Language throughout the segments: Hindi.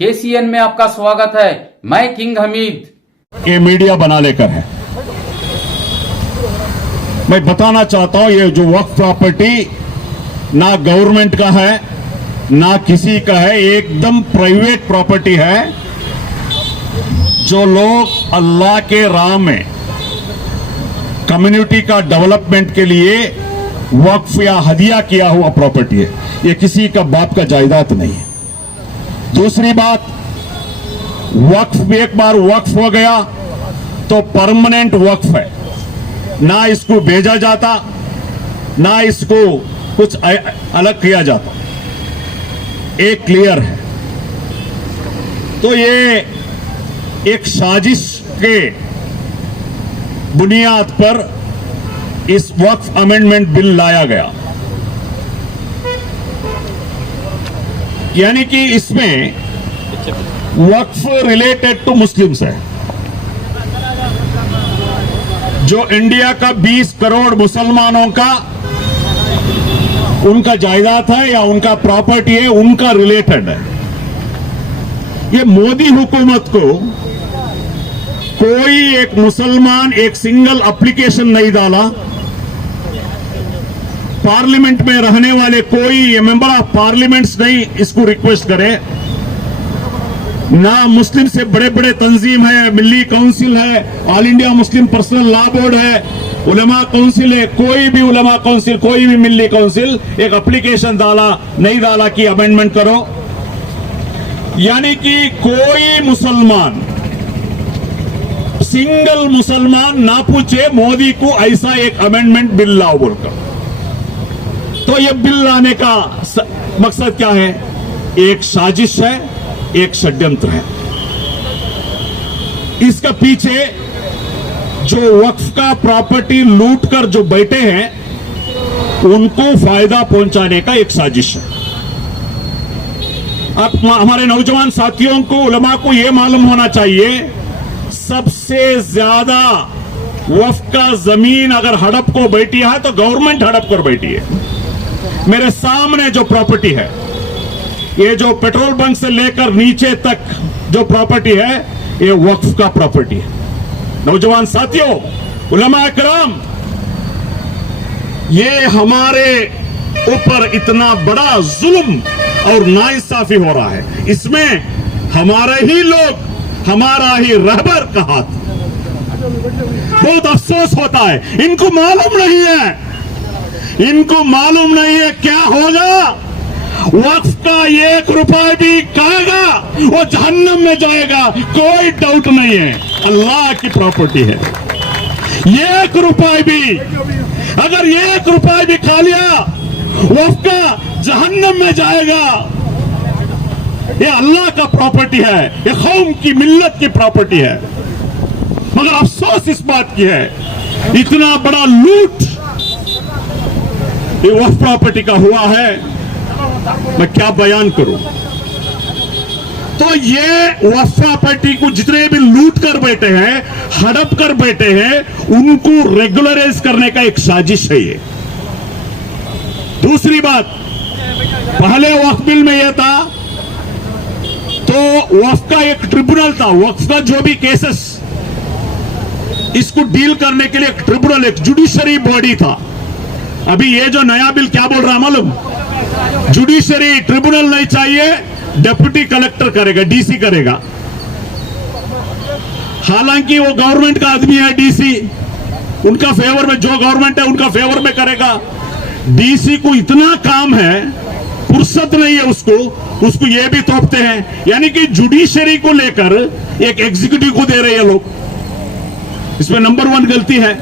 केसीएन में आपका स्वागत है। मैं किंग हमीद। ये मीडिया बना लेकर है। मैं बताना चाहता हूं ये जो वक्फ प्रॉपर्टी ना गवर्नमेंट का है ना किसी का है, एकदम प्राइवेट प्रॉपर्टी है। जो लोग अल्लाह के राह में कम्युनिटी का डेवलपमेंट के लिए वक्फ या हदिया किया हुआ प्रॉपर्टी है। ये किसी का बाप का जायदाद नहीं है। दूसरी बात, वक्फ एक बार वक्फ हो गया तो परमानेंट वक्फ है, ना इसको भेजा जाता ना इसको कुछ अलग किया जाता। एक क्लियर है। तो ये एक साजिश के बुनियाद पर इस वक्फ अमेंडमेंट बिल लाया गया, यानी कि इसमें वक्फ रिलेटेड टू मुस्लिम्स है। जो इंडिया का 20 करोड़ मुसलमानों का उनका जायदाद है या उनका प्रॉपर्टी है, उनका रिलेटेड है। ये मोदी हुकूमत को कोई एक मुसलमान एक सिंगल एप्लीकेशन नहीं डाला। पार्लियामेंट में रहने वाले कोई मेंबर ऑफ पार्लियामेंट्स नहीं इसको रिक्वेस्ट करे, ना मुस्लिम से बड़े बड़े तंजीम है, मिल्ली काउंसिल है, all India Muslim personal law board है, उलमा काउंसिल है, कोई भी उलमा काउंसिल कोई भी मिल्ली काउंसिल एक एप्लीकेशन नहीं डाला कि अमेंडमेंट करो। यानी कि कोई मुसलमान सिंगल मुसलमान ना पूछे मोदी को ऐसा एक अमेंडमेंट बिल लाओ बोलकर। तो ये बिल लाने का मकसद क्या है? एक साजिश है, एक षड्यंत्र है। इसका पीछे जो वक्फ का प्रॉपर्टी लूट कर जो बैठे हैं उनको फायदा पहुंचाने का एक साजिश है। अब हमारे नौजवान साथियों को, उलमा को यह मालूम होना चाहिए, सबसे ज्यादा वक्फ का जमीन अगर हड़प को बैठी है तो गवर्नमेंट हड़प कर बैठी है। मेरे सामने जो प्रॉपर्टी है, ये जो पेट्रोल बंक से लेकर नीचे तक जो प्रॉपर्टी है, ये वक्फ का प्रॉपर्टी है। नौजवान साथियों, उलमा इकराम, ये हमारे ऊपर इतना बड़ा जुल्म और नाइंसाफी हो रहा है। इसमें हमारे ही लोग, हमारा ही रहबर का हाथ। बहुत अफसोस होता है। इनको मालूम नहीं है, इनको मालूम नहीं है क्या होगा। वक्फ का 1 रुपया भी खाएगा वो जहन्नम में जाएगा, कोई डाउट नहीं है। अल्लाह की प्रॉपर्टी है। 1 रुपया भी, अगर 1 रुपया भी खा लिया वक्फ का जहन्नम में जाएगा। ये अल्लाह का प्रॉपर्टी है, ये कौम की मिल्लत की प्रॉपर्टी है। मगर अफसोस इस बात की है, इतना बड़ा लूट ये वक्फ प्रॉपर्टी का हुआ है, मैं क्या बयान करूं। तो ये वक्फ प्रॉपर्टी को जितने भी लूट कर बैठे हैं, हड़प कर बैठे हैं, उनको रेगुलराइज करने का एक साजिश है ये। दूसरी बात, पहले वक्फ बिल में यह था तो वक्फ का एक ट्रिब्यूनल था। वक्फ का जो भी केसेस इसको डील करने के लिए एक ट्रिब्यूनल, एक जुडिशरी बॉडी था। अभी ये जो नया बिल क्या बोल रहा है मालूम? जुडिशरी ट्रिब्यूनल नहीं चाहिए, डिप्टी कलेक्टर करेगा, डीसी करेगा। हालांकि वो गवर्नमेंट का आदमी है डीसी, उनका फेवर में, जो गवर्नमेंट है उनका फेवर में करेगा। डीसी को इतना काम है, फुर्सत नहीं है उसको ये भी तोपते हैं। यानी कि जुडिशरी को लेकर एक एग्जीक्यूटिव को दे रहे हैं लोग। इसमें नंबर 1 गलती है।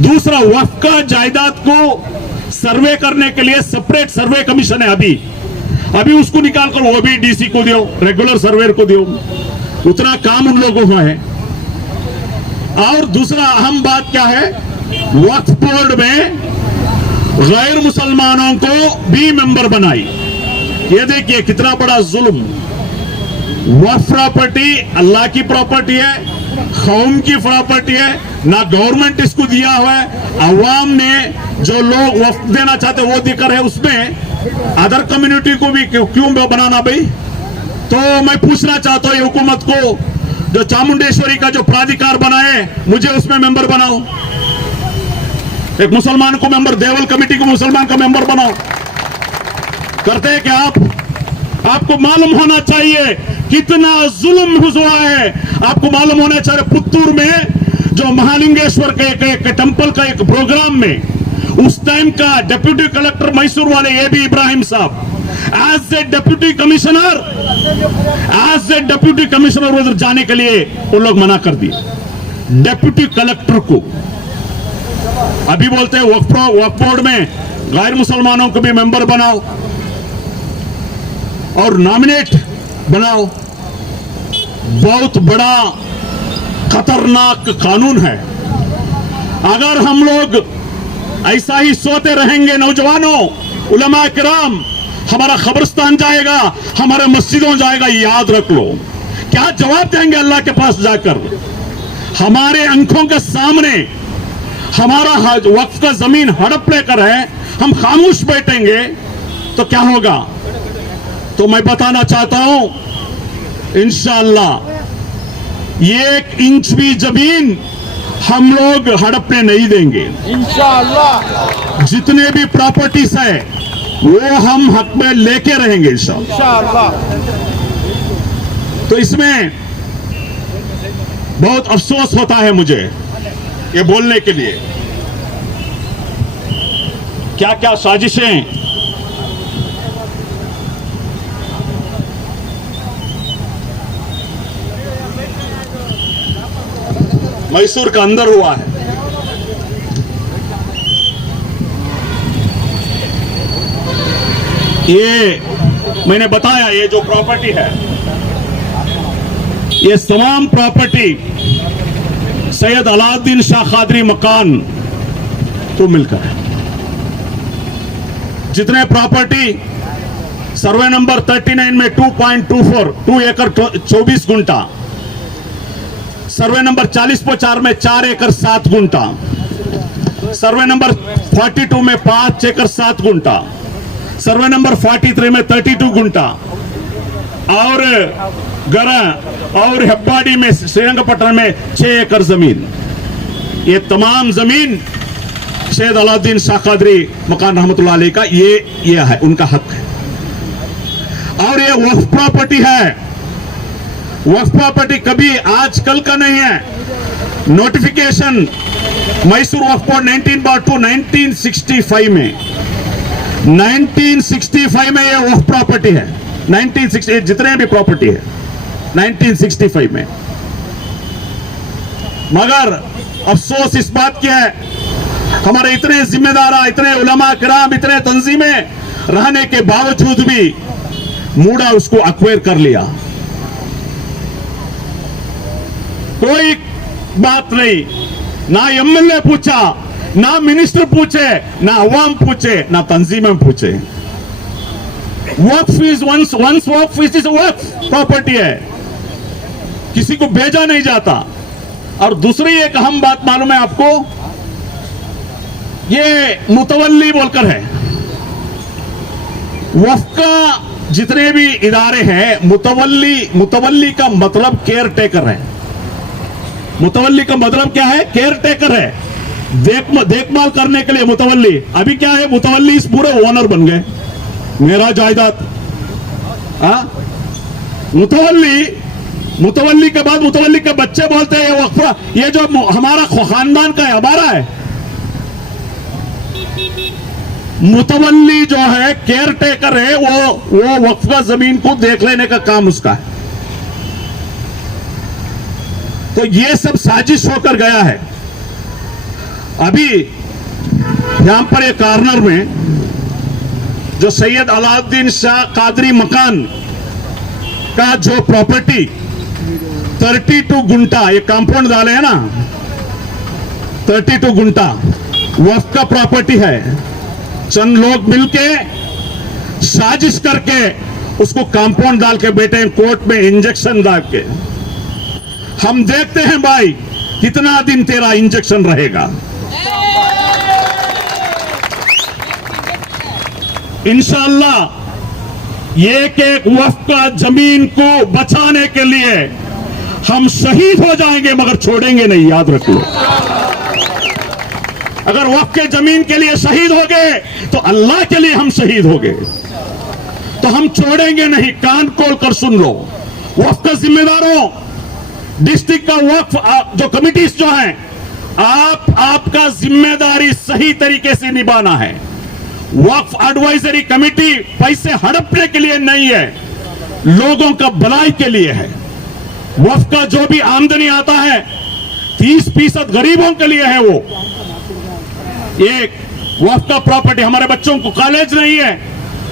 दूसरा, वक्फ का जायदाद को सर्वे करने के लिए सेपरेट सर्वे कमीशन है। अभी उसको निकाल कर वो भी डीसी को दो, रेगुलर सर्वेयर को दो। उतना काम उन लोगों का है। और दूसरा अहम बात क्या है, वक्फ बोर्ड में गैर मुसलमानों को भी मेंबर बनाई। ये देखिए कितना बड़ा जुल्म। वक्फ प्रॉपर्टी अल्लाह की प्रॉपर्टी है, कौम की प्रॉपर्टी है, ना गवर्नमेंट इसको दिया हुआ है। अवाम ने जो लोग वक्फ देना चाहते वो देकर है, उसमें अदर कम्युनिटी को भी क्यों बनाना भाई? तो मैं पूछना चाहता हूं ये हुकूमत को, जो चामुंडेश्वरी का जो प्राधिकार बनाए, मुझे उसमें मेंबर बनाओ। एक मुसलमान को मेंबर, देवल कमेटी को मुसलमान का मेंबर बनाओ। करते हैं क्या आप? आपको मालूम होना चाहिए कितना जुल्म हुआ है। आपको मालूम होना चाहिए पुत्तूर में जो महालिंगेश्वर के टेंपल का एक प्रोग्राम में उस टाइम का डिप्यूटी कलेक्टर मैसूर वाले ए बी इब्राहिम साहब एज ए डिप्यूटी कमिश्नर उधर जाने के लिए वो लोग मना कर दिए डिप्यूटी कलेक्टर को। अभी बोलते हैं वक्फ बोर्ड में गैर मुसलमानों को भी मेंबर बनाओ और नॉमिनेट बनाओ। बहुत बड़ा खतरनाक कानून है। अगर हम लोग ऐसा ही सोते रहेंगे, नौजवानों, उलमा किराम, हमारा कब्रिस्तान जाएगा, हमारे मस्जिदों जाएगा, याद रख लो। क्या जवाब देंगे अल्लाह के पास जाकर? हमारे आंखों के सामने हमारा वक्फ का जमीन हड़प लेकर है, हम खामोश बैठेंगे तो क्या होगा? तो मैं बताना चाहता हूं इंशाअल्लाह 1 इंच भी जमीन हम लोग हड़पने नहीं देंगे। इंशाअल्लाह जितने भी प्रॉपर्टीज है वो हम हक में लेके रहेंगे इंशाअल्लाह। तो इसमें बहुत अफसोस होता है मुझे ये बोलने के लिए, क्या क्या साजिशें मैसूर का अंदर हुआ है। ये मैंने बताया, ये जो प्रॉपर्टी है, ये तमाम प्रॉपर्टी सैयद अलाउद्दीन शाह कादरी मकान को मिलकर है। जितने प्रॉपर्टी सर्वे नंबर 39 में 2.24 2 एकड़ 24 गुंटा, सर्वे नंबर 40/4 में 4 एकड़ 7 गुंटा, सर्वे नंबर 42 में 5 एकड़ 7 गुंटा, सर्वे नंबर 43 में 32 गुंटा और गरा और हेब्बाडी में श्रीरंगपट्टनम में 6 एकड़ जमीन। ये तमाम जमीन सैयद अलाउद्दीन शाह कादरी मकान रहमतुल्लाह अलैह का ये है, उनका हक है। और ये वक्फ प्रॉपर्टी है। वक्फ प्रॉपर्टी कभी आजकल का नहीं है। नोटिफिकेशन मैसूर वक्फ बोर्ड 19/2 1965 में 1965 में यह वक्फ प्रॉपर्टी है। 1960 जितने भी प्रॉपर्टी है 1965 में। मगर अफसोस इस बात की है, हमारे इतने जिम्मेदार, इतने उलमा किराम, इतने तंजीमें रहने के बावजूद भी मूडा उसको अक्वायर कर लिया। कोई बात नहीं, ना एमएलए पूछा, ना मिनिस्टर पूछे, ना अवाम पूछे, ना तंजीमें पूछे। वक्फ इज वंस वक्फ इज वक्फ प्रॉपर्टी है, किसी को भेजा नहीं जाता। और दूसरी एक अहम बात मालूम है आपको, ये मुतवल्ली बोलकर है। वक्फ का जितने भी इदारे हैं, मुतवल्ली का मतलब केयर टेकर है। मुतवल्ली का मतलब क्या है? केयर टेकर है, देखभाल करने के लिए मुतवल्ली। अभी क्या है, मुतवल्ली इस पूरे ओनर बन गए, मेरा जायदाद। मुतवल्ली के बाद मुतवल्ली के बच्चे बोलते हैं ये वक्फा, ये जो हमारा खानदान का है, हमारा है। मुतवल्ली जो है केयर टेकर है, वो वक्फ का जमीन को देख लेने का काम उसका है। तो ये सब साजिश होकर गया है। अभी यहां पर एक कॉर्नर में जो सैयद अलाउद्दीन शाह कादरी मकान का जो प्रॉपर्टी 32 गुंटा, ये कंपाउंड डाले है ना, 32 गुंटा वक्फ का प्रॉपर्टी है। चंद लोग मिलके साजिश करके उसको कंपाउंड डाल के बैठे हैं, कोर्ट में इंजेक्शन डाल के। हम देखते हैं भाई कितना दिन तेरा इंजेक्शन रहेगा। इंशाअल्लाह एक एक वक्फ का जमीन को बचाने के लिए हम शहीद हो जाएंगे मगर छोड़ेंगे नहीं, याद रख लो। अगर वक्फ के जमीन के लिए शहीद हो गए तो अल्लाह के लिए हम शहीद हो गए, तो हम छोड़ेंगे नहीं। कान खोल कर सुन लो, वक्फ का जिम्मेदारों, डिस्ट्रिक्ट का वक्फ जो कमिटीज जो हैं, आपका जिम्मेदारी सही तरीके से निभाना है। वक्फ एडवाइजरी कमेटी पैसे हड़पने के लिए नहीं है, लोगों का भलाई के लिए है। वक्फ का जो भी आमदनी आता है 30% गरीबों के लिए है। वो एक वक्फ का प्रॉपर्टी, हमारे बच्चों को कॉलेज नहीं है,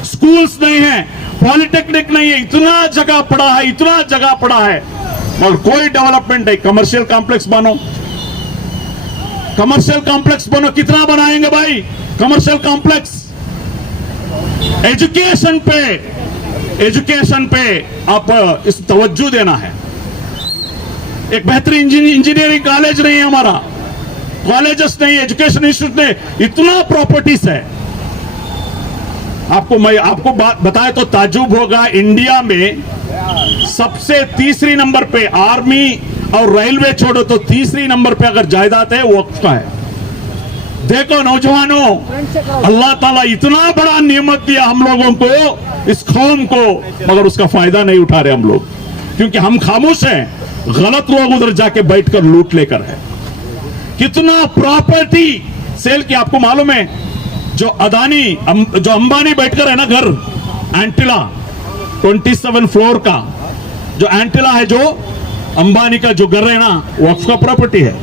स्कूल्स नहीं है, पॉलिटेक्निक नहीं है, इतना जगह पड़ा है, इतना जगह पड़ा है और कोई डेवलपमेंट नहीं। कमर्शियल कॉम्प्लेक्स बनो, कमर्शियल कॉम्प्लेक्स बनो, कितना बनाएंगे भाई कमर्शियल कॉम्प्लेक्स? एजुकेशन पे आप इस तवज्जो देना है। एक बेहतरीन इंजीनियरिंग कॉलेज नहीं है हमारा, कॉलेजेस नहीं, एजुकेशन इंस्टीट्यूट नहीं, इतना प्रॉपर्टीज है। आपको बात बताए तो ताज्जुब होगा, इंडिया में सबसे तीसरी नंबर पे, आर्मी और रेलवे छोड़ो तो तीसरी नंबर पे अगर जायदाद है वो वक्फ का है। देखो नौजवानों, अल्लाह ताला इतना बड़ा नियमत दिया हम लोगों को, इस कौम को, मगर उसका फायदा नहीं उठा रहे हम लोग, क्योंकि हम खामोश हैं। गलत लोग उधर जाके बैठकर लूट लेकर है। कितना प्रॉपर्टी सेल की आपको मालूम है? जो अंबानी बैठकर है ना घर, एंटिला 27 फ्लोर का जो एंटिला है, जो अंबानी का जो घर है ना, वक्फ का प्रॉपर्टी है।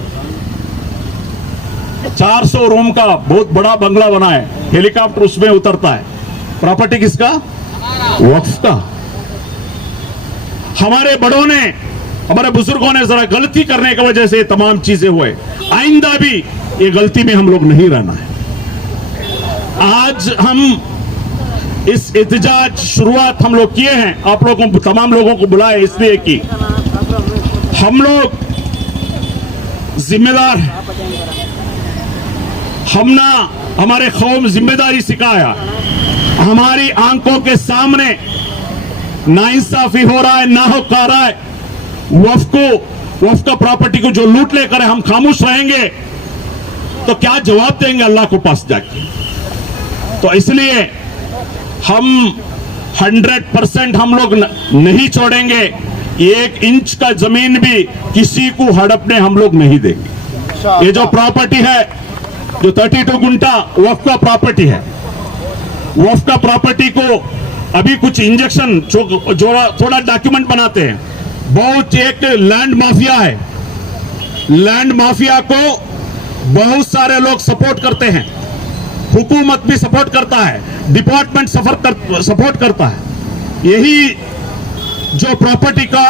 400 रूम का बहुत बड़ा बंगला बना है, हेलीकॉप्टर उसमें उतरता है। प्रॉपर्टी किसका? वक्फ का। हमारे बड़ों ने, हमारे बुजुर्गों ने जरा गलती करने की वजह से तमाम चीजें हुए। आइंदा भी ये गलती में हम लोग नहीं रहना है। आज हम इस एहतजाज शुरुआत हम लोग किए हैं, आप लोगों को, तमाम लोगों को बुलाए इसलिए कि हम लोग जिम्मेदार हैं। हमारे कौम जिम्मेदारी सिखाया। हमारी आंखों के सामने नाइंसाफी हो रहा है, ना हो पा रहा है। वक्फ का प्रॉपर्टी को जो लूट लेकर हम खामोश रहेंगे तो क्या जवाब देंगे अल्लाह को पास जाके? तो इसलिए हम 100% हम लोग नहीं छोड़ेंगे। 1 इंच का जमीन भी किसी को हड़पने हम लोग नहीं देंगे। ये जो प्रॉपर्टी है, जो 32 गुंठा वक्फ का प्रॉपर्टी है, वक्फ का प्रॉपर्टी को अभी कुछ इंजेक्शन जो थोड़ा डॉक्यूमेंट बनाते हैं, बहुत एक लैंड माफिया है। लैंड माफिया को बहुत सारे लोग सपोर्ट करते हैं, हुकूमत भी सपोर्ट करता है, डिपार्टमेंट सपोर्ट करता है। यही जो प्रॉपर्टी का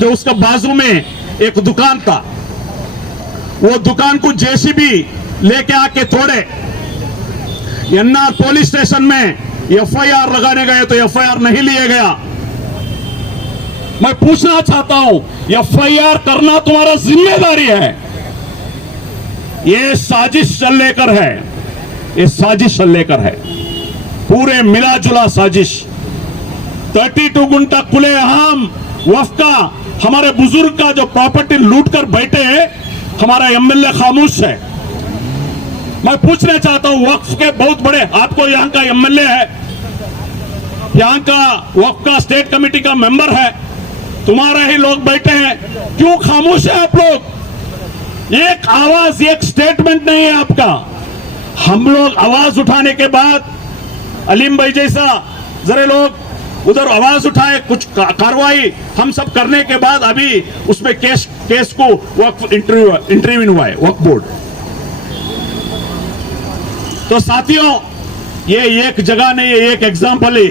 जो उसका बाजू में एक दुकान था, वो दुकान को जेसीबी लेके आके तोड़े। एनआर पुलिस स्टेशन में एफआईआर लगाने गए तो एफआईआर नहीं लिया गया। मैं पूछना चाहता हूं, एफआईआर करना तुम्हारा जिम्मेदारी है। ये साजिश चल लेकर है, ये साजिश चल लेकर है, पूरे मिला जुला साजिश। 32 गुंठा खुलेआम वक्फ का, हमारे बुजुर्ग का जो प्रॉपर्टी लूट कर बैठे हैं, हमारा एमएलए खामोश है। मैं पूछना चाहता हूं, वक्फ के बहुत बड़े, आपको यहां का एमएलए है, यहां का वक्फ का स्टेट कमेटी का मेंबर है, तुम्हारे ही लोग बैठे हैं, क्यों खामोश है आप लोग? एक आवाज, एक स्टेटमेंट नहीं है आपका। हम लोग आवाज उठाने के बाद, अलीम भाई जैसा जरा लोग उधर आवाज उठाए, कुछ कार्रवाई हम सब करने के बाद अभी उसमें केस को वक्फ इंटरव्यू हुआ है, वक्फ बोर्ड। तो साथियों, ये एक जगह नहीं है, एक एग्जाम्पल है,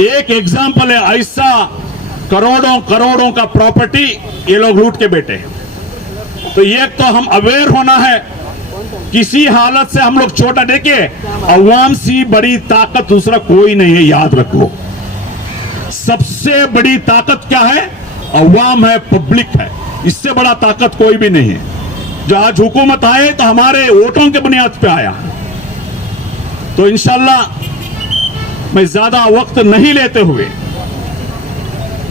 एक एग्जाम्पल है। ऐसा करोड़ों करोड़ों का प्रॉपर्टी ये लोग लूट के बैठे हैं। तो ये तो हम अवेयर होना है, किसी हालत से हम लोग छोटा। देखिए, अवाम से बड़ी ताकत दूसरा कोई नहीं है, याद रख लो। सबसे बड़ी ताकत क्या है? अवाम है, पब्लिक है। इससे बड़ा ताकत कोई भी नहीं है। जो आज हुकूमत आए तो हमारे वोटों के बुनियाद पे आया। तो इंशाल्लाह मैं ज्यादा वक्त नहीं लेते हुए,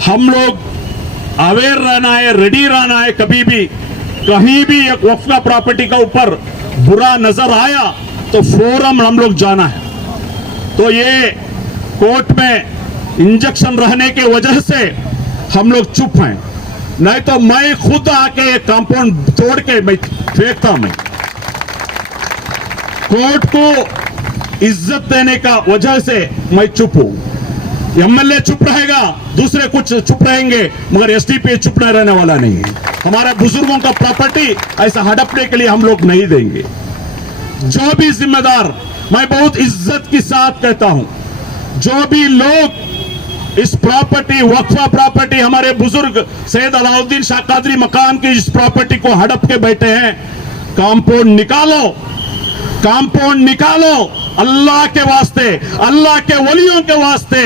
हम लोग अवेयर रहना है, रेडी रहना है। कभी भी कहीं भी एक वक्फ का प्रॉपर्टी का ऊपर बुरा नजर आया तो फोरम हम लोग जाना है। तो ये कोर्ट में इंजेक्शन रहने की वजह से हम लोग चुप हैं, नहीं तो मैं खुद आके कंपाउंड तोड़ के मैं फेंकता। मैं कोर्ट को इज्जत देने का वजह से मैं चुप हूं। एमएलए चुप रहेगा, दूसरे कुछ चुप रहेंगे, मगर एसडीपी चुप नहीं रहने वाला नहीं है। हमारे बुजुर्गों का प्रॉपर्टी ऐसा हड़पने के लिए हम लोग नहीं देंगे। जो भी जिम्मेदार, मैं बहुत इज्जत के साथ कहता हूं, जो भी लोग इस प्रॉपर्टी, वक्फा प्रॉपर्टी, हमारे बुजुर्ग सैयद अलाउद्दीन शाह कादरी मकान की इस प्रॉपर्टी को हड़प के बैठे हैं, कंपाउंड निकालो, कंपाउंड निकालो। अल्लाह के वास्ते, अल्लाह के वलियों के वास्ते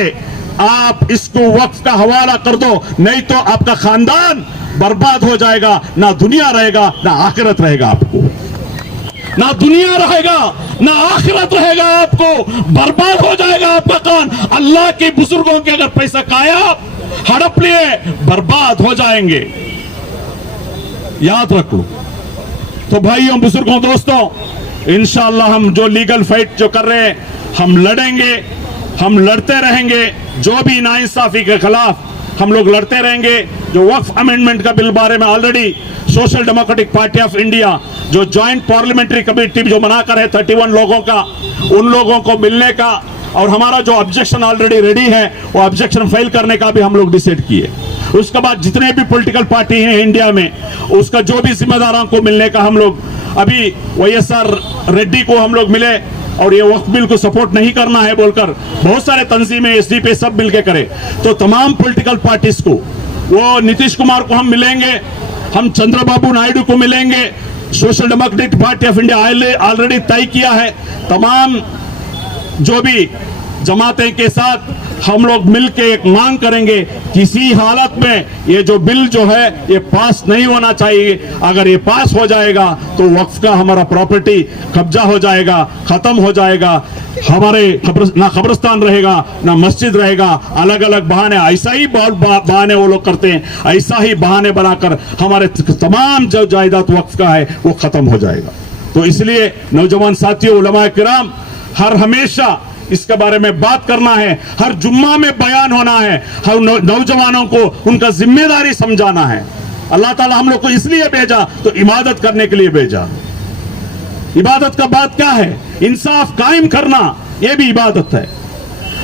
आप इसको वक्फ का हवाला कर दो, नहीं तो आपका खानदान बर्बाद हो जाएगा। ना दुनिया रहेगा ना आखिरत रहेगा आपको, ना दुनिया रहेगा ना आखिरत रहेगा, आपको बर्बाद हो जाएगा आपका खान। अल्लाह के बुजुर्गों के अगर पैसा खाया, हड़प लिए, बर्बाद हो जाएंगे, याद रखो। तो भाइयों, बुजुर्गों, दोस्तों, इंशाअल्लाह हम जो लीगल फाइट जो कर रहे हैं, हम लड़ेंगे, हम लड़ते रहेंगे। जो भी नाइंसाफी के खिलाफ हम लोग लड़ते रहेंगे। जो वक्फ अमेंडमेंट का बिल बारे में already social democratic party of India जो ज्वाइंट पार्लियामेंट्री कमेटी जो बनाकर है 31 लोगों का, उन लोगों को मिलने का और हमारा जो ऑब्जेक्शन ऑलरेडी रेडी है, वो ऑब्जेक्शन फाइल करने का भी हम लोग डिसाइड किए। उसके बाद जितने भी पॉलिटिकल पार्टी हैं इंडिया में, उसका जो भी जिम्मेदारों को मिलने का हम लोग, अभी वाईएसआर रेड्डी को हम लोग मिले और ये वक्फ बिल को सपोर्ट नहीं करना है बोलकर बहुत सारे तंजीमें, एसडीपी सब मिलकर करे। तो तमाम पॉलिटिकल पार्टीज को, वो नीतीश कुमार को हम मिलेंगे, हम चंद्रबाबू नायडू को मिलेंगे, social democratic party of India already तय किया है। तमाम जो भी जमातें के साथ हम लोग मिलकर एक मांग करेंगे, किसी हालत में ये जो बिल जो है ये पास नहीं होना चाहिए। अगर ये पास हो जाएगा तो वक्फ का हमारा प्रॉपर्टी कब्जा हो जाएगा, खत्म हो जाएगा। हमारे ना कब्रिस्तान रहेगा ना मस्जिद रहेगा, अलग अलग बहाने, ऐसा ही बहुत बहाने वो लोग करते हैं, ऐसा ही बहाने बनाकर हमारे तमाम जो जायदाद वक्फ का है वो खत्म हो जाएगा। तो इसलिए नौजवान साथियों, उलमा किराम, हर हमेशा इसके बारे में बात करना है, हर जुम्मा में बयान होना है, हर नौजवानों को उनका जिम्मेदारी समझाना है। अल्लाह ताला हम लोग को इसलिए भेजा तो इबादत करने के लिए भेजा। इबादत का बात क्या है? इंसाफ कायम करना, यह भी इबादत है।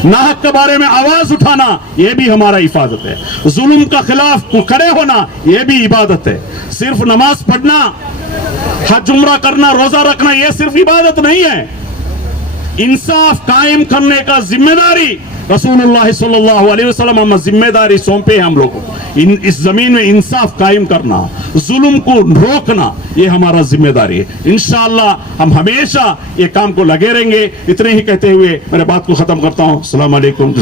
नाहक के बारे में आवाज उठाना, यह भी हमारा इबादत है। जुल्म का खिलाफ खड़े होना, यह भी इबादत है। सिर्फ नमाज पढ़ना, हज उम्रा करना, रोजा रखना, यह सिर्फ इबादत नहीं है। इंसाफ कायम करने का जिम्मेदारी रसूलुल्लाह सल्लल्लाहु अलैहि वसल्लम हम जिम्मेदारी सौंपे हम लोगों को। इस जमीन में इंसाफ कायम करना, जुल्म को रोकना, ये हमारा जिम्मेदारी है। इंशाअल्लाह हम हमेशा ये काम को लगे रहेंगे। इतने ही कहते हुए मेरे बात को खत्म करता हूं। अस्सलाम वालेकुम।